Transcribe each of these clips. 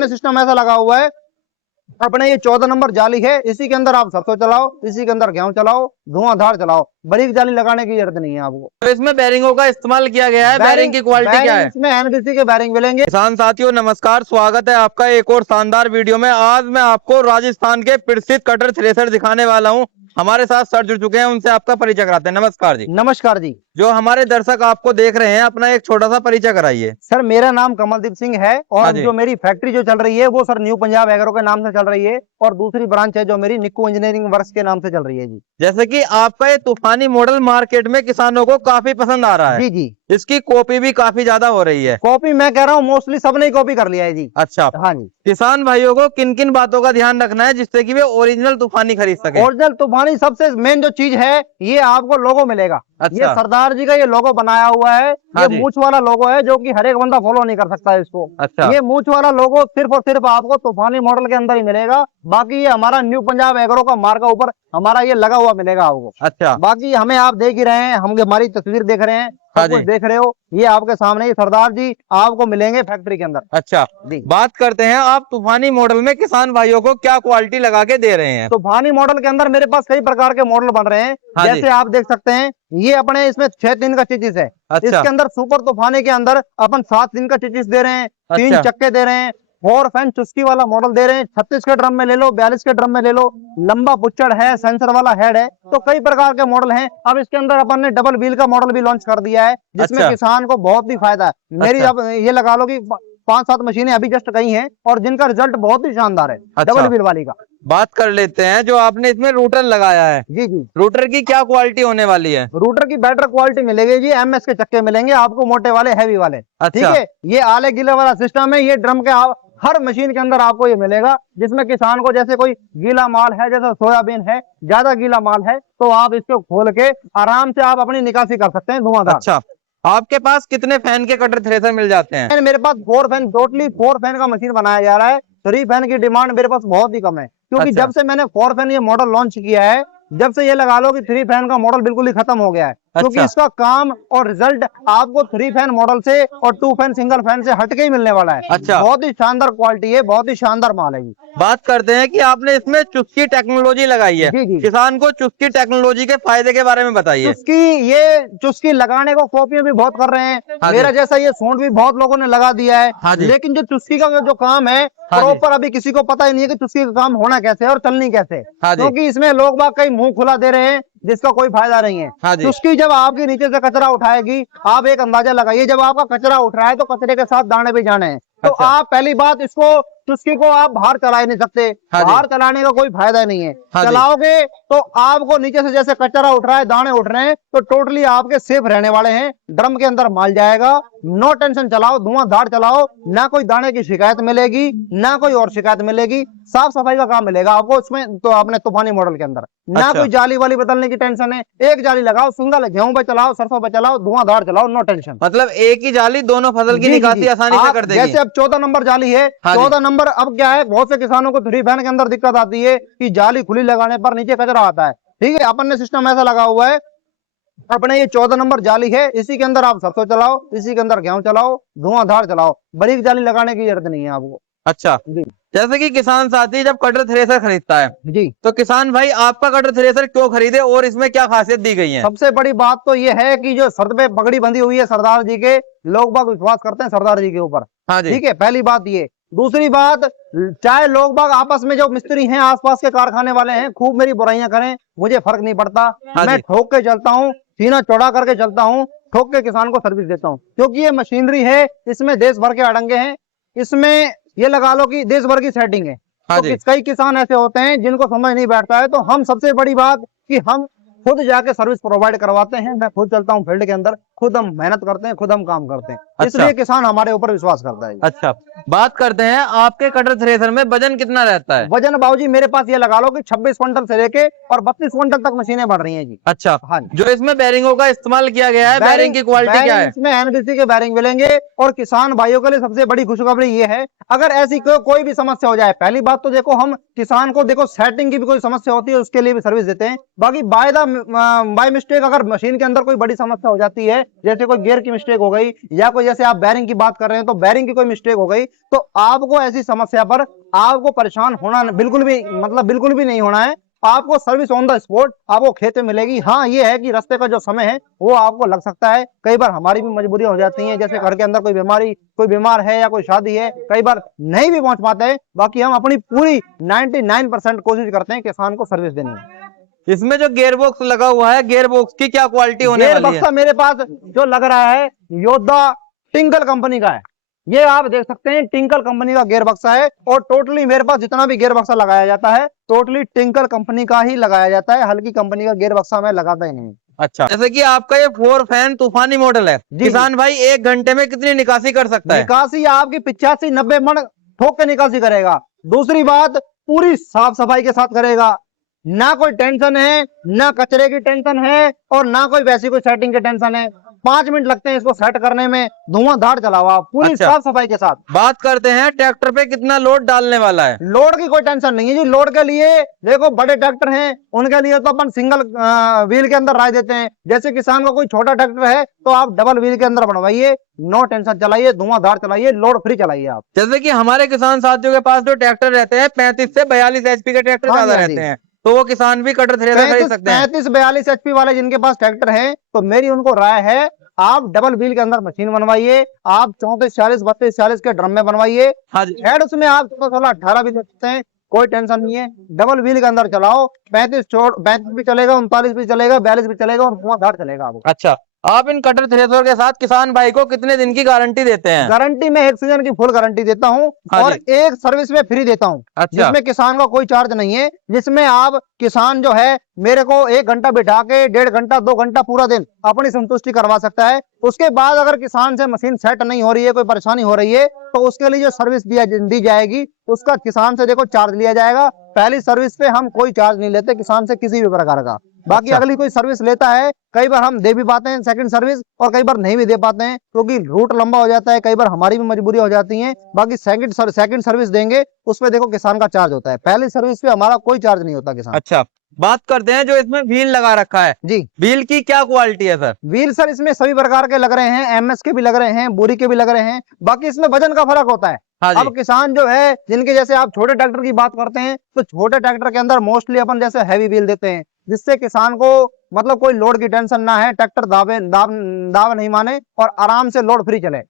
अपन ने सिस्टम ऐसा लगा हुआ है, अपने ये 14 नंबर जाली है, इसी के अंदर आप सरसों चलाओ, इसी के अंदर गेहूं चलाओ, धुआंधार चलाओ, बारीक जाली लगाने की जरूरत नहीं है आपको। तो इसमें बैरिंगों का इस्तेमाल किया गया है, बैरिंग की क्वालिटी क्या है? इसमें एनबीसी के बैरिंग मिलेंगे। किसान साथियों नमस्कार, स्वागत है आपका एक और शानदार वीडियो में। आज मैं आपको राजस्थान के प्रसिद्ध कटर थ्रेसर दिखाने वाला हूं। हमारे साथ सर जुड़ चुके हैं, उनसे आपका परिचय कराते हैं। नमस्कार जी। नमस्कार जी। जो हमारे दर्शक आपको देख रहे हैं, अपना एक छोटा सा परिचय कराइए। सर मेरा नाम कमलदीप सिंह है और जी। जो मेरी फैक्ट्री जो चल रही है वो सर न्यू पंजाब एग्रो के नाम से चल रही है, और दूसरी ब्रांच है जो मेरी निक्कू इंजीनियरिंग वर्क्स के नाम से चल रही है जी। जैसे कि आपका ये तूफानी मॉडल मार्केट में किसानों को काफी पसंद आ रहा है। जी जी। इसकी कॉपी भी काफी ज्यादा हो रही है। कॉपी मैं कह रहा हूँ मोस्टली सबने कॉपी कर लिया है जी। अच्छा। हाँ जी। किसान भाइयों को किन किन बातों का ध्यान रखना है जिससे कि वे ओरिजिनल तूफानी खरीद सके? ओरिजिनल तूफानी सबसे मेन जो चीज है, ये आपको लोगो मिलेगा। अच्छा। ये सरदार जी का ये लोगो बनाया हुआ है। हाँ ये जी। मूछ वाला लोगो है जो कि हर एक बंदा फॉलो नहीं कर सकता है इसको। अच्छा। ये मूछ वाला लोगो सिर्फ और सिर्फ आपको तूफानी मॉडल के अंदर ही मिलेगा। बाकी ये हमारा न्यू पंजाब एग्रो का मार्का ऊपर हमारा ये लगा हुआ मिलेगा आपको। अच्छा। बाकी हमें आप देख ही रहे हैं, हम हमारी तस्वीर देख रहे हैं, हाँ सब कुछ जी। देख रहे हो। ये आपके सामने ही सरदार जी आपको मिलेंगे फैक्ट्री के अंदर। अच्छा, बात करते हैं आप तूफानी मॉडल में किसान भाइयों को क्या क्वालिटी लगा के दे रहे हैं? तूफानी मॉडल के अंदर मेरे पास कई प्रकार के मॉडल बन रहे हैं। हाँ जैसे आप देख सकते हैं, ये अपने इसमें 6 दिन का चिचिस है। अच्छा। इसके अंदर सुपर तूफानी के अंदर अपन 7 दिन का चिचिस दे रहे हैं। 3 अच्छा। चक्के दे रहे हैं। 4 फैन चुस्की वाला मॉडल दे रहे हैं। 36 के ड्रम में ले लो, 42 के ड्रम में ले लो, लंबा बुच्चड़ है, सेंसर वाला हेड है, तो कई प्रकार के मॉडल हैं। अब इसके अंदर अपन ने डबल व्हील का मॉडल भी लॉन्च कर दिया है, जिसमें अच्छा। किसान को बहुत ही फायदा है। मेरी अच्छा। अब ये लगा लो कि 5-7 मशीनें अभी जस्ट गई हैं और जिनका रिजल्ट बहुत ही शानदार है। अच्छा। डबल व्हील वाली का बात कर लेते हैं, जो आपने इसमें रूटर लगाया है, जी जी, रूटर की क्या क्वालिटी होने वाली है? रूटर की बेटर क्वालिटी मिलेगी जी। एमएस के चक्के मिलेंगे आपको, मोटे वाले, हैवी वाले। अच्छा। ठीक है, ये आले गीले वाला सिस्टम है। ये ड्रम के हर मशीन के अंदर आपको ये मिलेगा, जिसमें किसान को जैसे कोई गीला माल है, जैसे सोयाबीन है, ज्यादा गीला माल है, तो आप इसको खोल के आराम से आप अपनी निकासी कर सकते हैं धुआंधार। अच्छा, आपके पास कितने फैन के कटर थ्रेसर मिल जाते हैं? मेरे पास 4 फैन, टोटली 4 फैन का मशीन बनाया जा रहा है। 3 फैन की डिमांड मेरे पास बहुत ही कम है, क्योंकि अच्छा। जब से मैंने 4 फैन ये मॉडल लॉन्च किया है, जब से ये लगा लो कि 3 फैन का मॉडल बिल्कुल ही खत्म हो गया है। क्योंकि अच्छा। इसका काम और रिजल्ट आपको 3 फैन मॉडल से और 2 फैन सिंगल फैन से हटके ही मिलने वाला है। अच्छा। बहुत ही शानदार क्वालिटी है, बहुत ही शानदार माल है। बात करते हैं कि आपने इसमें चुस्की टेक्नोलॉजी लगाई है। जी, जी। किसान को चुस्की टेक्नोलॉजी के फायदे के बारे में बताइए। चुस्की लगाने को कॉपी भी बहुत कर रहे हैं। हाँ मेरा जी। जैसा ये सूंड भी बहुत लोगों ने लगा दिया है। हाँ जी। लेकिन जो चुस्की का जो काम है, हाँ जी। प्रॉपर अभी किसी को पता ही नहीं है कि चुस्की का काम होना कैसे है और चलनी कैसे है। हाँ जी। क्योंकि इसमें लोग बाग कई मुंह खुला दे रहे हैं, जिसका कोई फायदा नहीं है। हाँ जी। चुस्की जब आपके नीचे से कचरा उठाएगी, आप एक अंदाजा लगाइए, जब आपका कचरा उठ रहा है तो कचरे के साथ दाने भी जाने हैं। तो अच्छा। आप पहली बात, इसको चुस्की को आप बाहर चला ही नहीं सकते। हाँ जी। बाहर चलाने का कोई फायदा नहीं है। हाँ जी। चलाओगे तो आपको नीचे से जैसे कचरा उठ रहा है, दाने उठ रहे हैं, तो टोटली आपके सेफ रहने वाले हैं। ड्रम के अंदर माल जाएगा, नो टेंशन चलाओ, धुआंधार चलाओ, ना कोई दाने की शिकायत मिलेगी, ना कोई और शिकायत मिलेगी। साफ सफाई का काम मिलेगा आपको इसमें, तो आपने तूफानी मॉडल के अंदर ना अच्छा। कोई जाली वाली बदलने की टेंशन है। एक जाली लगाओ, सिंगल गेहूं पे चलाओ, सरसों पे चलाओ, धुआंधार चलाओ, नो टेंशन। मतलब एक ही जाली दोनों फसल की जी, जी, निकासी जी। आसानी से आप कर देगी। जैसे अब 14 नंबर जाली है, हाँ जी। 14 नंबर अब क्या है, बहुत से किसानों को 3 फैन के अंदर दिक्कत आती है कि जाली खुली लगाने पर नीचे कचरा आता है। ठीक है, अपन ने सिस्टम ऐसा लगा हुआ है, अपने ये 14 नंबर जाली है, इसी के अंदर आप सरसों चलाओ, इसी के अंदर गेहूं चलाओ, धुआंधार चलाओ, बारीक जाली लगाने की जरूरत नहीं है आपको। अच्छा, जी जैसे कि किसान साथी जब कटर थ्रेसर खरीदता है, जी, तो किसान भाई आपका कटर थ्रेसर क्यों खरीदे और इसमें क्या खासियत दी गई है? सबसे बड़ी बात तो ये है कि जो सर पे पगड़ी बंधी हुई है सरदार जी के, लोग बाग विश्वास करते हैं सरदार जी के ऊपर। हाँ जी। ठीक है, पहली बात ये। दूसरी बात, चाहे लोग बाग आपस में जो मिस्त्री हैं, आसपास के कारखाने वाले हैं, खूब मेरी बुराइयां करें, मुझे फर्क नहीं पड़ता। हाँ मैं जी। ठोक के चलता हूँ, सीना चौड़ा करके चलता हूँ, ठोक के किसान को सर्विस देता हूँ। क्योंकि ये मशीनरी है, इसमें देश भर के अड़ंगे हैं, इसमें ये लगा लो कि देश भर की सेटिंग है। हाँ तो जी। कई किसान ऐसे होते हैं जिनको समझ नहीं बैठता है, तो हम सबसे बड़ी बात कि हम खुद जाके सर्विस प्रोवाइड करवाते हैं। मैं खुद चलता हूँ फील्ड के अंदर, खुद हम मेहनत करते हैं, खुद हम काम करते हैं। अच्छा। इसलिए किसान हमारे ऊपर विश्वास करता है। अच्छा, बात करते हैं आपके कटर थ्रेसर में वजन कितना रहता है? वजन बाबूजी मेरे पास ये लगा लो कि 26 क्विंटल से लेके और 32 क्विंटल तक मशीनें बढ़ रही हैं जी। अच्छा। हाँ, जो इसमें बैरिंगों का इस्तेमाल किया गया है, बैरिंग की क्वालिटी क्या है? इसमें एनबीसी के बैरिंग मिलेंगे। और किसान भाइयों के लिए सबसे बड़ी खुशखबरी ये है, अगर ऐसी कोई भी समस्या हो जाए, पहली बात तो देखो, हम किसान को देखो सेटिंग की भी कोई समस्या होती है उसके लिए भी सर्विस देते हैं। बाकी बाय मिस्टेक अगर मशीन के अंदर कोई बड़ी समस्या हो जाती है, जैसे कोई गियर की मिस्टेक हो गई या कोई जैसे आप बैरिंग की बात कर रहे हैं तो बैरिंग की कोई मिस्टेक हो गई, तो आपको ऐसी समस्या पर आपको परेशान होना बिल्कुल भी बिल्कुल भी नहीं होना है। आपको सर्विस ऑन द स्पॉट आपको खेत में मिलेगी। हाँ, ये है कि रास्ते का जो समय है वो आपको लग सकता है, कई बार हमारी भी मजबूरी हो जाती है, जैसे घर के अंदर कोई बीमार है या कोई शादी है, कई बार नहीं भी पहुंच पाते हैं। बाकी हम अपनी पूरी 99% कोशिश करते हैं किसान को सर्विस देने की। इसमें जो गियर बॉक्स लगा हुआ है, गियर बॉक्स की क्या क्वालिटी होने गियर वाली है? बक्सा मेरे पास जो लग रहा है योद्धा टिंकल कंपनी का है। ये आप देख सकते हैं टिंकल कंपनी का गियर बक्सा है, और टोटली मेरे पास जितना भी गियर बक्सा लगाया जाता है टोटली टिंकल कंपनी का ही लगाया जाता है, हल्की कंपनी का गियर बक्सा मैं लगाता ही नहीं। अच्छा, जैसे कि आपका ये 4 फैन तूफानी मॉडल है, किसान भाई 1 घंटे में कितनी निकासी कर सकता है? निकासी आपकी 85-90 मन ठोक के निकासी करेगा। दूसरी बात, पूरी साफ सफाई के साथ करेगा, ना कोई टेंशन है, ना कचरे की टेंशन है, और ना कोई वैसी कोई सेटिंग की टेंशन है। 5 मिनट लगते हैं इसको सेट करने में, धुआंधार चलावा पूरी साफ सफाई के साथ। बात करते हैं ट्रैक्टर पे कितना लोड डालने वाला है। लोड की कोई टेंशन नहीं है जी। लोड के लिए देखो बड़े ट्रैक्टर हैं उनके लिए तो अपन सिंगल व्हील के अंदर राय देते हैं। जैसे किसान का कोई छोटा ट्रैक्टर है तो आप डबल व्हील के अंदर बनवाइए, नो टेंशन चलाइए, धुआंधार चलाइए, लोड फ्री चलाइए आप। जैसे कि हमारे किसान साथियों के पास जो ट्रैक्टर रहते हैं 35 से 42 HP के ट्रैक्टर ज्यादा रहते हैं, तो वो किसान भी कटर थ्रेसर खरीद सकते हैं। 35-42 HP वाले जिनके पास ट्रैक्टर है तो मेरी उनको राय है आप डबल व्हील के अंदर मशीन बनवाइए। आप 34-40 32-40 के ड्रम में बनवाइए। हाँ जी, हेड उसमें आप 16-18 भी दे सकते हैं, कोई टेंशन नहीं है। डबल व्हील के अंदर चलाओ, 35 भी चलेगा, 39 भी चलेगा, 42 भी चलेगा, और धुआंधार चलेगा आपको। अच्छा, आप इन कटर थ्रेसर के साथ किसान भाई को कितने दिन की गारंटी देते हैं? गारंटी में 1 सीजन की फुल गारंटी देता हूं, हाँ और जी। 1 सर्विस में फ्री देता हूं। अच्छा, जिसमें किसान का कोई चार्ज नहीं है, जिसमें आप किसान जो है मेरे को 1 घंटा बिठा के 1.5 घंटा 2 घंटा पूरा दिन अपनी संतुष्टि करवा सकता है। उसके बाद अगर किसान से मशीन सेट नहीं हो रही है, कोई परेशानी हो रही है, तो उसके लिए जो सर्विस दी जाएगी उसका किसान से देखो चार्ज लिया जाएगा। पहली सर्विस पे हम कोई चार्ज नहीं लेते किसान से किसी भी प्रकार का। बाकी अगली कोई सर्विस लेता है, कई बार हम दे भी पाते हैं सेकंड सर्विस, और कई बार नहीं भी दे पाते हैं क्योंकि रूट लंबा हो जाता है, कई बार हमारी भी मजबूरी हो जाती है। बाकी सेकंड सर्विस देंगे उसमें देखो किसान का चार्ज होता है, पहली सर्विस पे हमारा कोई चार्ज नहीं होता किसान। अच्छा, बात करते हैं जो इसमें व्हील लगा रखा है जी, व्हील की क्या क्वालिटी है सर? व्हील सर इसमें सभी प्रकार के लग रहे हैं, MS के भी लग रहे हैं, बोरी के भी लग रहे हैं। बाकी इसमें वजन का फर्क होता है। हाँ जी, अब किसान जो है जिनके जैसे आप छोटे ट्रैक्टर की बात करते हैं तो छोटे ट्रैक्टर के अंदर मोस्टली अपन जैसे हैवी व्हील देते हैं, जिससे किसान को कोई लोड की टेंशन ना है, ट्रैक्टर दाव नहीं माने और आराम से लोड फ्री चले।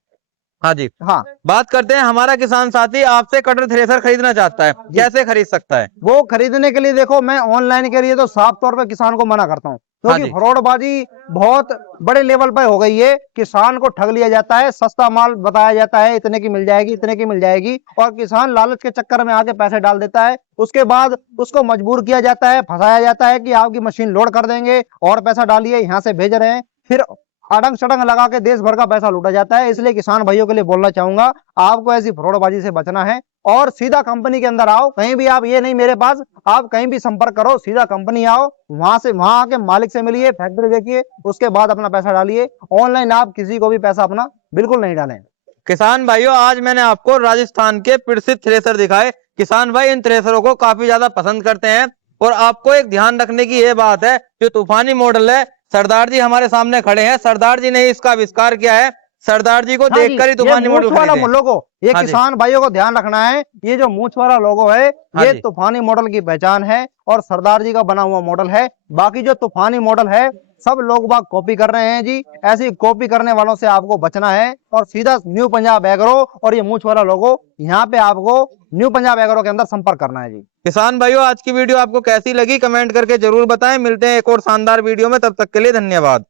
हाँ जी। हाँ, बात करते हैं हमारा किसान साथी आपसे कटर थ्रेसर खरीदना चाहता है, कैसे खरीद सकता है? वो खरीदने के लिए देखो मैं ऑनलाइन के लिए तो साफ तौर पे किसान को मना करता हूँ, क्योंकि फ्रॉडबाजी बहुत बड़े लेवल पर हो गई है। किसान को ठग लिया जाता है, सस्ता माल बताया जाता है, इतने की मिल जाएगी, इतने की मिल जाएगी, और किसान लालच के चक्कर में आके पैसे डाल देता है। उसके बाद उसको मजबूर किया जाता है, फंसाया जाता है कि आपकी मशीन लोड कर देंगे और पैसा डालिए, यहाँ से भेज रहे हैं, फिर अड़ंग सड़ंग लगा के देश भर का पैसा लूटा जाता है। इसलिए किसान भाइयों के लिए बोलना चाहूंगा आपको ऐसी फ्रॉडबाजी से बचना है और सीधा कंपनी के अंदर आओ। कहीं भी आप ये नहीं मेरे पास, आप कहीं भी संपर्क करो, सीधा कंपनी आओ, वहां आके मालिक से मिलिए, फैक्ट्री देखिए, उसके बाद अपना पैसा डालिए। ऑनलाइन आप किसी को भी पैसा अपना बिल्कुल नहीं डालें। किसान भाइयों, आज मैंने आपको राजस्थान के प्रसिद्ध थ्रेसर दिखाए। किसान भाई इन थ्रेसरों को काफी ज्यादा पसंद करते हैं, और आपको एक ध्यान रखने की ये बात है, जो तूफानी मॉडल है, सरदार जी हमारे सामने खड़े हैं, सरदार जी ने इसका आविष्कार किया है। सरदार जी को देखकर ही तूफानी मॉडल वाला लोगो, ये हाँ जी। किसान भाइयों को ध्यान रखना है, ये जो मूंछ वाला लोगो है हाँ ये जी। तूफानी मॉडल की पहचान है और सरदार जी का बना हुआ मॉडल है। बाकी जो तूफानी मॉडल है सब लोग बाग कॉपी कर रहे हैं जी, ऐसी कॉपी करने वालों से आपको बचना है और सीधा न्यू पंजाब एग्रो और ये मूंछ वाला लोगो, यहाँ पे आपको न्यू पंजाब एग्रो के अंदर संपर्क करना है जी। किसान भाइयों, आज की वीडियो आपको कैसी लगी कमेंट करके जरूर बताएं। मिलते हैं एक और शानदार वीडियो में, तब तक के लिए धन्यवाद।